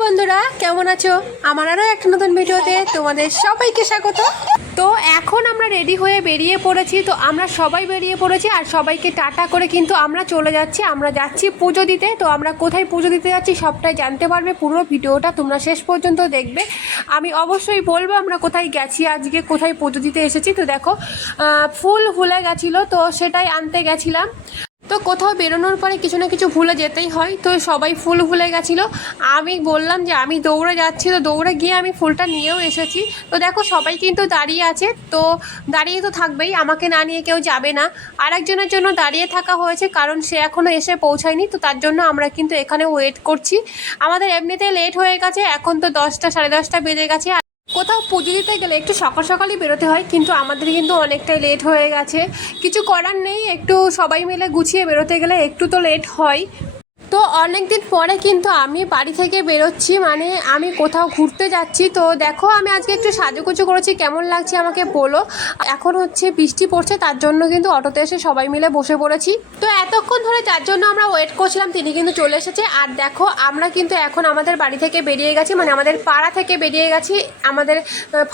বন্ধুরা কেমন আছো? আমার আরও একটা নতুন ভিডিওতে তোমাদের সবাইকে স্বাগত। তো এখন আমরা রেডি হয়ে বেরিয়ে পড়েছি। তো আমরা সবাই বেরিয়ে পড়েছি আর সবাইকে টাটা করে কিন্তু আমরা চলে যাচ্ছি। আমরা যাচ্ছি পুজো দিতে। তো আমরা কোথায় পুজো দিতে যাচ্ছি সবটাই জানতে পারবে, পুরো ভিডিওটা তোমরা শেষ পর্যন্ত দেখবে। আমি অবশ্যই বলবো আমরা কোথায় গেছি, আজকে কোথায় পুজো দিতে এসেছি। তো দেখো ফুল ভুলে গেছিলো, তো সেটাই আনতে গেছিলাম। তো কোথাও বেরোনোর পরে কিছু না কিছু ভুলে যেতেই হয়, তো সবাই ফুল ভুলে গেছিলো। আমি বললাম যে আমি দৌড়ে যাচ্ছি, তো দৌড়ে গিয়ে আমি ফুলটা নিয়েও এসেছি। তো দেখো সবাই কিন্তু দাঁড়িয়ে আছে, তো দাঁড়িয়ে তো থাকবেই, আমাকে না নিয়ে কেউ যাবে না। আরেকজনের জন্য দাঁড়িয়ে থাকা হয়েছে, কারণ সে এখনও এসে পৌঁছায়নি, তো তার জন্য আমরা কিন্তু এখানে ওয়েট করছি। আমাদের এমনিতে লেট হয়ে গেছে, এখন তো 10টা সাড়ে 10টা বেজে গেছে। কোথাও পুজো দিতে গেলে একটু সকাল সকালই বেরোতে হয়, কিন্তু আমাদের কিন্তু অনেকটাই লেট হয়ে গেছে। কিছু করার নেই, একটু সবাই মিলে গুছিয়ে বেরোতে গেলে একটু তো লেট হয়। তো অনেক দিন পরে কিন্তু আমি বাড়ি থেকে বেরোচ্ছি, মানে আমি কোথাও ঘুরতে যাচ্ছি। তো দেখো আমি আজকে একটু সাজুগুজু করেছি, কেমন লাগছে আমাকে বলো। এখন হচ্ছে বৃষ্টি পড়ছে, তার জন্য কিন্তু অটোতে এসে সবাই মিলে বসে পড়েছি। তো এতক্ষণ ধরে যার জন্য আমরা ওয়েট করছিলাম তিনি কিন্তু চলে এসেছে। আর দেখো আমরা কিন্তু এখন আমাদের বাড়ি থেকে বেরিয়ে গেছি, মানে আমাদের পাড়া থেকে বেরিয়ে গেছি। আমাদের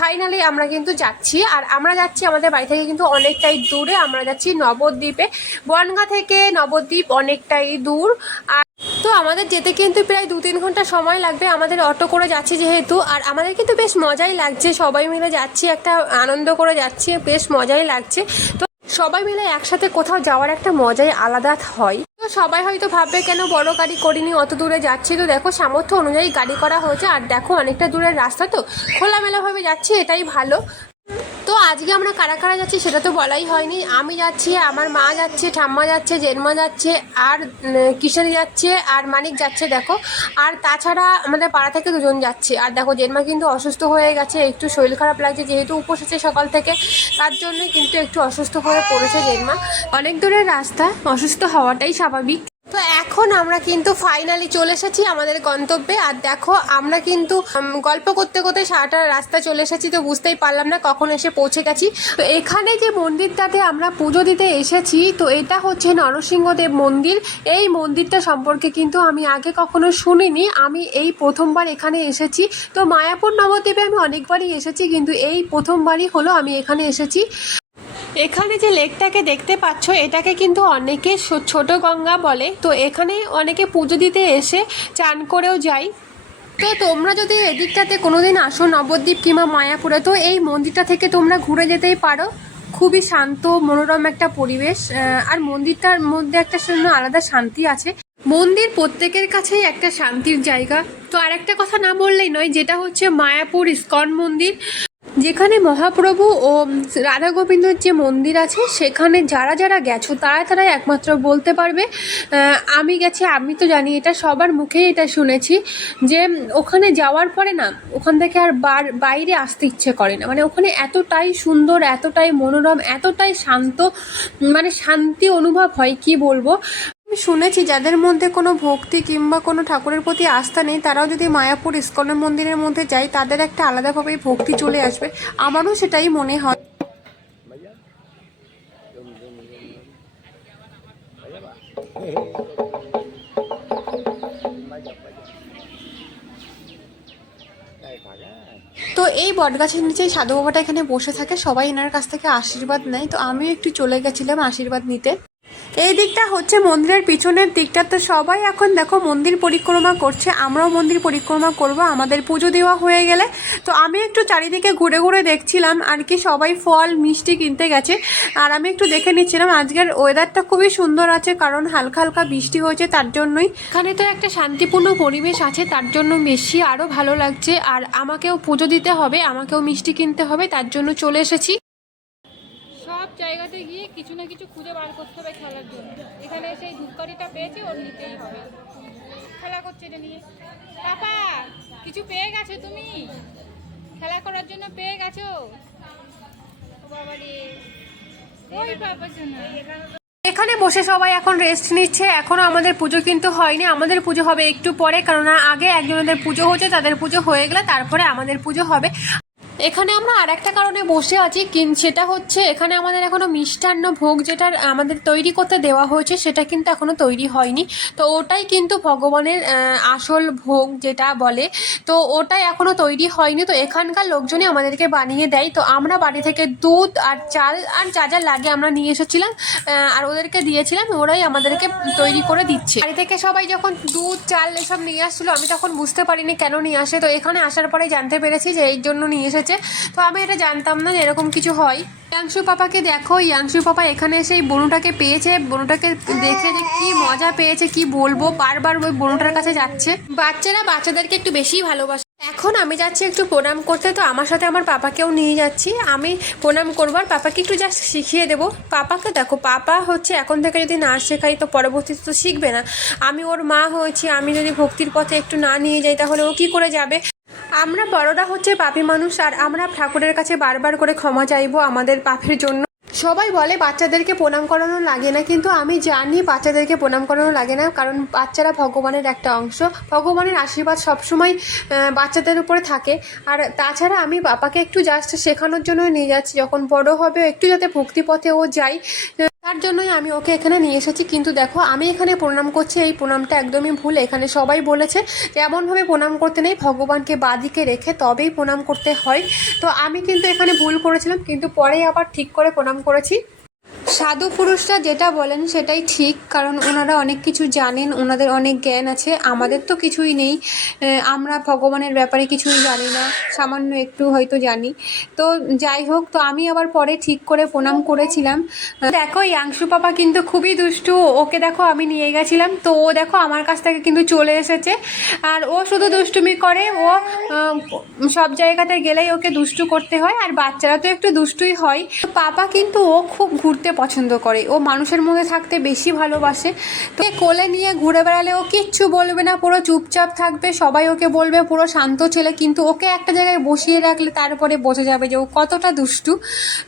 ফাইনালি আমরা কিন্তু যাচ্ছি, আর আমরা যাচ্ছি আমাদের বাড়ি থেকে কিন্তু অনেকটাই দূরে। আমরা যাচ্ছি নবদ্বীপে। বনগাঁ থেকে নবদ্বীপ অনেকটাই দূর, তো আমাদের যেতে কিন্তু প্রায় 2-3 ঘন্টা সময় লাগবে। আমাদের অটো করে যাচ্ছি যেহেতু, আর আমাদের কিন্তু বেশ মজাই লাগছে, সবাই মিলে যাচ্ছি, একটা আনন্দ করে যাচ্ছি, বেশ মজাই লাগছে। তো সবাই মিলে একসাথে কোথাও যাওয়ার একটা মজাই আলাদা হয়। তো সবাই হয়তো ভাববে কেন বড় গাড়ি করিনি, অত দূরে যাচ্ছি। তো দেখো সামর্থ্য অনুযায়ী গাড়ি করা হয়েছে, আর দেখো অনেকটা দূরের রাস্তা, তো খোলামেলাভাবে যাচ্ছি, এটাই ভালো। তো আজকে আমরা কারা কারা যাচ্ছি সেটা তো বলাই হয়নি। আমি যাচ্ছি, আমার মা যাচ্ছে, ঠাম্মা যাচ্ছে, জেঠমা যাচ্ছে, আর কিশোরী যাচ্ছে, আর মানিক যাচ্ছে দেখো। আর তাছাড়া আমাদের পাড়া থেকে 2জন যাচ্ছে। আর দেখো জেঠমা কিন্তু অসুস্থ হয়ে গেছে, একটু শরীর খারাপ লাগছে, যেহেতু উপোস আছে সকাল থেকে, তার জন্যই কিন্তু একটু অসুস্থ হয়ে পড়েছে জেঠমা। অনেক দূরের রাস্তা, অসুস্থ হওয়াটাই স্বাভাবিক। তো এখন আমরা কিন্তু ফাইনালি চলে এসেছি আমাদের গন্তব্যে। আর দেখো আমরা কিন্তু গল্প করতে করতে সারাটা রাস্তা চলে এসেছি, তো বুঝতেই পারলাম না কখন এসে পৌঁছে গেছি। তো এখানে যে মন্দিরটাতে আমরা পুজো দিতে এসেছি, তো এটা হচ্ছে নরসিংহদেব মন্দির। এই মন্দিরটা সম্পর্কে কিন্তু আমি আগে কখনো শুনিনি, আমি এই প্রথমবার এখানে এসেছি। তো মায়াপুর নবদ্বীপে আমি অনেকবারই এসেছি, কিন্তু এই প্রথমবারই হলো আমি এখানে এসেছি। এখানে যে লেকটাকে দেখতে পাচ্ছ, এটাকে কিন্তু অনেকে ছোট গঙ্গা বলে। তো এখানে অনেকে পুজো দিতে এসে চান করেও যায়। তো তোমরা যদি এদিকটাতে কোনোদিন আসো নবদ্বীপ কিংবা মায়াপুরে, তো এই মন্দিরটা থেকে তোমরা ঘুরে যেতেই পারো। খুবই শান্ত মনোরম একটা পরিবেশ, আর মন্দিরটার মধ্যে একটা আলাদা শান্তি আছে। মন্দির প্রত্যেকের কাছেই একটা শান্তির জায়গা। তো আরেকটা কথা না বললেই নয়, যেটা হচ্ছে মায়াপুর ইস্কন মন্দির, যেখানে মহাপ্রভু ও রাধা গোবিন্দর যে মন্দির আছে, সেখানে যারা যারা গেছো তারাই একমাত্র বলতে পারবে। আমি গেছি, আমি তো জানি, এটা সবার মুখেই এটা শুনেছি যে ওখানে যাওয়ার পরে না ওখান থেকে আর বাইরে আসতে ইচ্ছে করে না। মানে ওখানে এতটাই সুন্দর, এতটাই মনোরম, এতটাই শান্ত, মানে শান্তি অনুভব হয়, কি বলবো। আমি শুনেছি যাদের মধ্যে কোনো ভক্তি কিংবা কোনো ঠাকুরের প্রতি আস্থা নেই, তারাও যদি মায়াপুর ইস্কন মন্দিরের মধ্যে যায়, তাদের একটা আলাদাভাবেই ভক্তি চলে আসবে। আমারও সেটাই মনে হয়। তো এই বটগাছের নিচেই সাধু বাবাটা এখানে বসে থাকে, সবাই এনার কাছ থেকে আশীর্বাদ নেয়। তো আমিও একটু চলে গেছিলাম আশীর্বাদ নিতে। এই দিকটা হচ্ছে মন্দিরের পিছনের দিকটা। তো সবাই এখন দেখো মন্দির পরিক্রমা করছে, আমরাও মন্দির পরিক্রমা করব আমাদের পুজো দেওয়া হয়ে গেলে। তো আমি একটু চারিদিকে ঘুরে ঘুরে দেখছিলাম আর কি, সবাই ফল মিষ্টি কিনতে গেছে, আর আমি একটু দেখে নিচ্ছিলাম। আজকের ওয়েদারটা খুবই সুন্দর আছে, কারণ হালকা হালকা বৃষ্টি হয়েছে, তার জন্যই এখানে তো একটা শান্তিপূর্ণ পরিবেশ আছে, তার জন্য বেশি আরও ভালো লাগছে। আর আমাকেও পুজো দিতে হবে, আমাকেও মিষ্টি কিনতে হবে, তার জন্য চলে এসেছি। সব জায়গাতে গিয়ে কিছু না কিছু খুঁজে বার করতে হবে খেলার জন্য। এখানে সেই ধূপকাঠিটা পেয়েছি, ওর নিতেই হবে। খেলা করছে এটা নিয়ে। পাপা কিছু পেয়ে গেছো তুমি? খেলা করার জন্য পেয়ে গেছো? বাবা রে, ওই পাপার জন্য। এখানে বসে সবাই এখন রেস্ট নিচ্ছে। এখনও আমাদের পুজো কিন্তু হয়নি, আমাদের পুজো হবে একটু পরে, কারণ আগে একজনদের পুজো হচ্ছে, তাদের পুজো হয়ে গেলে তারপরে আমাদের পুজো হবে। এখানে আমরা আর একটা কারণে বসে আছি, সেটা হচ্ছে এখানে আমাদের এখনও মিষ্টান্ন ভোগ যেটা আমাদের তৈরি করতে দেওয়া হয়েছে সেটা কিন্তু এখনও তৈরি হয়নি। তো ওটাই কিন্তু ভগবানের আসল ভোগ যেটা বলে, তো ওটাই এখনও তৈরি হয়নি। তো এখানকার লোকজনই আমাদেরকে বানিয়ে দেয়। তো আমরা বাড়ি থেকে দুধ আর চাল আর যা যা লাগে আমরা নিয়ে এসেছিলাম, আর ওদেরকে দিয়েছিলাম, ওরাই আমাদেরকে তৈরি করে দিচ্ছে। বাড়ি থেকে সবাই যখন দুধ চাল এসব নিয়ে আসছিলো, আমি তখন বুঝতে পারিনি কেন নিয়ে আসে। তো এখানে আসার পরেই জানতে পেরেছি যে এই জন্য নিয়ে এসেছে। তো আমি এটা জানতাম না যে এরকম কিছু হয়। ইয়াংশু পাপাকে দেখো, ইয়াংশু পাপা এখানে এসে এই বনুটাকে পেয়েছে, বনুটাকে দেখে যে কি মজা পেয়েছে কি বলবো, বারবার ওই বনুটার কাছে যাচ্ছে। বাচ্চারা বাচ্চাদেরকে একটু বেশি ভালোবাসে। এখন আমি যাচ্ছি একটু প্রণাম করতে, তো আমার সাথে আমার পাপাকেও নিয়ে যাচ্ছি। আমি প্রণাম করবো আর পাপাকে একটু জাস্ট শিখিয়ে দেবো। পাপাকে দেখো, পাপা হচ্ছে এখন থেকে যদি না শেখাই তো পরবর্তীতে তো শিখবে না। আমি ওর মা হয়েছি, আমি যদি ভক্তির পথে একটু না নিয়ে যাই তাহলে ও কি করে যাবে। আমরা বড়রা হচ্ছে পাপী মানুষ, আর আমরা ঠাকুরের কাছে বারবার করে ক্ষমা চাইবো আমাদের পাপের জন্য। সবাই বলে বাচ্চাদেরকে প্রণাম করানো লাগে না, কিন্তু আমি জানি বাচ্চাদেরকে প্রণাম করানো লাগে না, কারণ বাচ্চারা ভগবানের একটা অংশ। ভগবানের আশীর্বাদ সবসময় বাচ্চাদের উপরে থাকে। আর তাছাড়া আমি পাপাকে একটু জাস্ট শেখানোর জন্য নিয়ে যাচ্ছি, যখন বড় হবে একটু যাতে ভক্তিপথে ও যায়, তার জন্যই আমি ওকে এখানে নিয়ে এসেছি। কিন্তু দেখো আমি এখানে প্রণাম করছি, এই প্রণামটা একদমই ভুল। এখানে সবাই বলেছে যে এমনভাবে প্রণাম করতে নেই, ভগবানকে বাদিকে রেখে তবেই প্রণাম করতে হয়। তো আমি কিন্তু এখানে ভুল করেছিলাম, কিন্তু পরে আবার ঠিক করে প্রণাম করেছি। সাধু পুরুষরা যেটা বলেন সেটাই ঠিক, কারণ ওনারা অনেক কিছু জানেন, ওনাদের অনেক জ্ঞান আছে, আমাদের তো কিছুই নেই। আমরা ভগবানের ব্যাপারে কিছুই জানি না, সামান্য একটু হয়তো জানি। তো যাই হোক, তো আমি আবার পরে ঠিক করে প্রণাম করেছিলাম। দেখো ইয়াংশু পাপা কিন্তু খুবই দুষ্টু, ওকে দেখো আমি নিয়ে গেছিলাম, তো ও দেখো আমার কাছ থেকে কিন্তু চলে এসেছে। আর ও শুধু দুষ্টুমি করে, ও সব জায়গাতে গেলেই ওকে দুষ্টু করতে হয়, আর বাচ্চারা তো একটু দুষ্টুই হয়। পাপা কিন্তু ও খুব ঘুরতে পছন্দ করে, ও মানুষের মধ্যে থাকতে বেশি ভালোবাসে। তো কোলে নিয়ে ঘুরে বেড়ালে ও কিচ্ছু বলবে না, পুরো চুপচাপ থাকবে, সবাই ওকে বলবে পুরো শান্ত ছেলে। কিন্তু ওকে একটা জায়গায় বসিয়ে রাখলে তারপরে বোঝা যাবে যে ও কতটা দুষ্টু।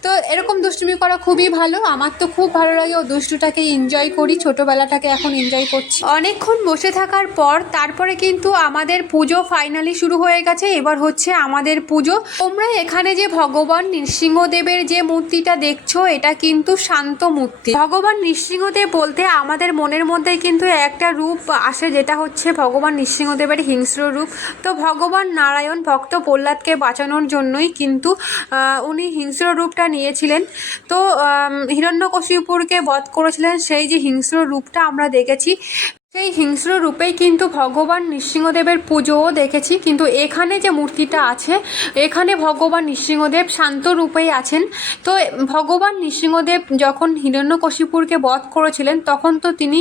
তো এরকম দুষ্টুমি করা খুবই ভালো, আমার তো খুব ভালো লাগে, ও দুষ্টুটাকে এনজয় করি, ছোটোবেলাটাকে এখন এনজয় করছি। অনেকক্ষণ বসে থাকার পর তারপরে কিন্তু আমাদের পুজো ফাইনালি শুরু হয়ে গেছে। এবার হচ্ছে আমাদের পুজো। তোমরা এখানে যে ভগবান নৃসিংহদেবের যে মূর্তিটা দেখছো, এটা কিন্তু শান্ত মূর্তি। ভগবান নৃসিংহদেব বলতে আমাদের মনের মধ্যে কিন্তু একটা রূপ আসে, যেটা হচ্ছে ভগবান নৃসিংহদেবের হিংস্র রূপ। তো ভগবান নারায়ণ ভক্ত প্রহ্লাদকে বাঁচানোর জন্যই কিন্তু উনি হিংস্র রূপটা নিয়েছিলেন। তো হিরণ্যকশিপুরকে বধ করেছিলেন, সেই যে হিংস্র রূপটা আমরা দেখেছি, সেই হিংস্র রূপেই কিন্তু ভগবান নৃসিংহদেবের পুজোও দেখেছি। কিন্তু এখানে যে মূর্তিটা আছে, এখানে ভগবান নৃসিংহদেব শান্ত রূপেই আছেন। তো ভগবান নৃসিংহদেব যখন হিরণ্যকশিপুরকে বধ করেছিলেন তখন তো তিনি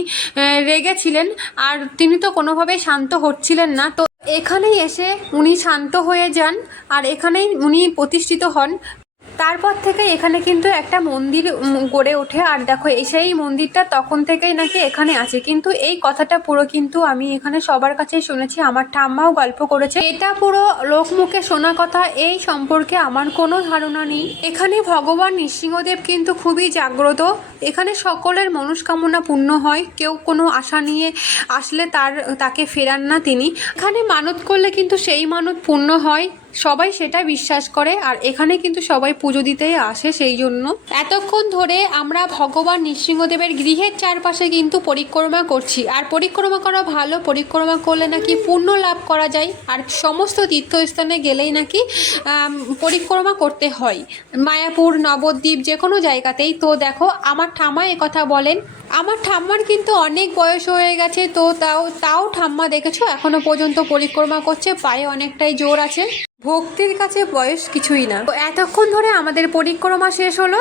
রেগেছিলেন, আর তিনি তো কোনোভাবেই শান্ত হচ্ছিলেন না। তো এখানেই এসে উনি শান্ত হয়ে যান, আর এখানেই উনি প্রতিষ্ঠিত হন। তারপর থেকে এখানে কিন্তু একটা মন্দির গড়ে ওঠে। আর দেখো সেই মন্দিরটা তখন থেকেই নাকি এখানে আছে, কিন্তু এই কথাটা পুরো কিন্তু আমি এখানে সবার কাছেই শুনেছি, আমার ঠাম্মাও গল্প করেছে। এটা পুরো লোকমুখে শোনা কথা, এই সম্পর্কে আমার কোনো ধারণা নেই। এখানে ভগবান নৃসিংহদেব কিন্তু খুবই জাগ্রত, এখানে সকলের মনস্কামনা পূর্ণ হয়, কেউ কোনো আশা নিয়ে আসলে তাকে ফেরান না তিনি। এখানে মানত করলে কিন্তু সেই মানত পূর্ণ হয়, সবাই সেটা বিশ্বাস করে। আর এখানে কিন্তু সবাই পুজো দিতেই আসে, সেই জন্য এতক্ষণ ধরে আমরা ভগবান নৃসিংহদেবের গৃহের চারপাশে কিন্তু পরিক্রমা করছি। আর পরিক্রমা করা ভালো, পরিক্রমা করলে নাকি পুণ্য লাভ করা যায়, আর সমস্ত তীর্থস্থানে গেলেই নাকি পরিক্রমা করতে হয়, মায়াপুর নবদ্বীপ যে কোনো জায়গাতেই। তো দেখো আমার ঠাম্মা কথা বলেন, আমার ঠাম্মার কিন্তু অনেক বয়স হয়ে গেছে, তো তাও ঠাম্মা দেখেছো এখনো পর্যন্ত পরিক্রমা করছে, পায়ে অনেকটাই জোর আছে। ভক্তির কাছে বয়স কিছুই না। তো এতক্ষণ ধরে আমাদের পরিক্রমা শেষ হলো,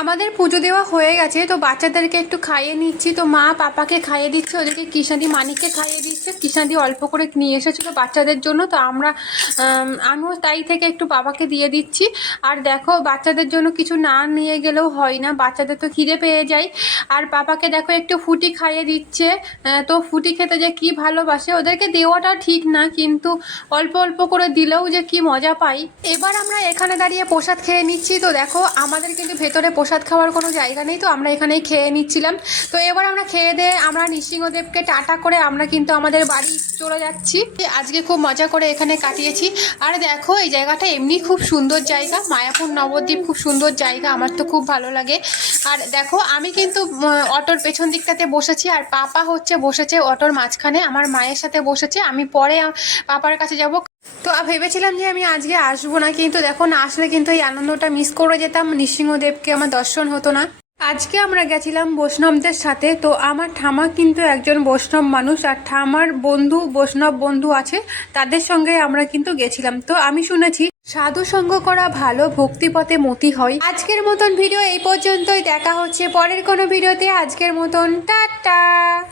আমাদের পুজো দেওয়া হয়ে গেছে। তো বাচ্চাদেরকে একটু খাইয়ে নিচ্ছি, তো মা পাপাকে খাইয়ে দিচ্ছে, ওদেরকে কৃষ্ণাদি মানিককে খাইয়ে দিচ্ছে। কৃষ্ণাদি অল্প করে নিয়ে এসেছিলো বাচ্চাদের জন্য, তো আমিও তাই থেকে একটু বাবাকে দিয়ে দিচ্ছি। আর দেখো বাচ্চাদের জন্য কিছু না নিয়ে গেলেও হয় না, বাচ্চাদের তো খিদে পেয়ে যায়। আর পাপাকে দেখো একটু ফুটি খাইয়ে দিচ্ছে, তো ফুটি খেতে যে কি ভালোবাসে, ওদেরকে দেওয়াটা ঠিক না, কিন্তু অল্প অল্প করে দিলেও যে কি মজা পাই। এবার আমরা এখানে দাঁড়িয়ে প্রসাদ খেয়ে নিচ্ছি। তো দেখো আমাদের কিন্তু ভেতরে প্রসাদ খাওয়ার কোনো জায়গা নেই, তো আমরা এখানেই খেয়ে নিচ্ছিলাম। তো এবার আমরা খেয়ে দিয়ে আমরা নৃসিংহদেবকে টাটা করে আমরা কিন্তু আমাদের বাড়ি চলে যাচ্ছি। আজকে খুব মজা করে এখানে কাটিয়েছি। আর দেখো এই জায়গাটা এমনি খুব সুন্দর জায়গা, মায়াপুর নবদ্বীপ খুব সুন্দর জায়গা, আমার তো খুব ভালো লাগে। আর দেখো আমি কিন্তু অটোর পেছন দিকটাতে বসেছি, আর পাপা হচ্ছে বসেছে অটোর মাঝখানে, আমার মায়ের সাথে বসেছে। আমি পরে পাপার কাছে যাব। তো ভেবেছিলাম যে আমি আজকে আসবো না, কিন্তু দেখো না আসলে কিন্তু এই আনন্দটা মিস করে যেতাম, নৃসিংহদেবকে আমার দর্শন হতো না। আজকে আমরা গেছিলাম বৈষ্ণবদের সাথে। তো আমার ঠামা কিন্তু একজন বৈষ্ণব মানুষ, আর ঠামার বন্ধু বৈষ্ণব বন্ধু আছে, তাদের সঙ্গে আমরা কিন্তু গেছিলাম। তো আমি শুনেছি সাধু সঙ্গ করা ভালো, ভক্তিপথে মতি হয়। আজকের মতন ভিডিও এই পর্যন্তই, দেখা হচ্ছে পরের কোনো ভিডিওতে। আজকের মতন টাটা।